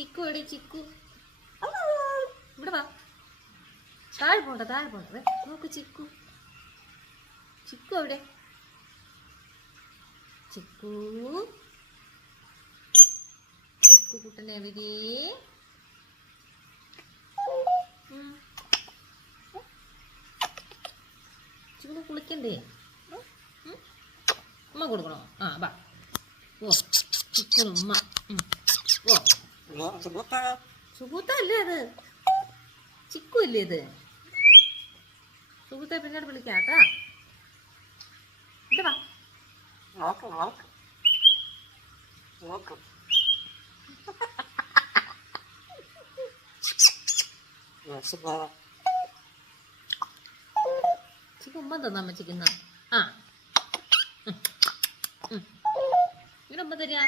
ചിക്കു എവിടെ ചിക്കു? ഇവിടെ വാ. താഴെ പോണ്ട നോക്ക് ചിക്കു. ചിക്കു എവിടെ? ചിക്കു ചിക്കു കുട്ടനെ എവിടെ? ചിക്കു കുളിക്കണ്ടേ? ഉമ്മ കൊടുക്കണോ? ആ ബാ. ഓ ചിക്കു ഉമ്മ. ഓ സുബൂത്ത അല്ലേ അത്? ചിക്കു ഇല്ലേ ഇത്? സുബൂത്തെ പിന്നീട് വിളിക്കാട്ടാ. ഇത് വാ. ചിക്കു ഉമ്മ തന്നാ അമ്മച്ചിക്കുന്ന. ആ ഇങ്ങനെ ഉമ്മ തരാ.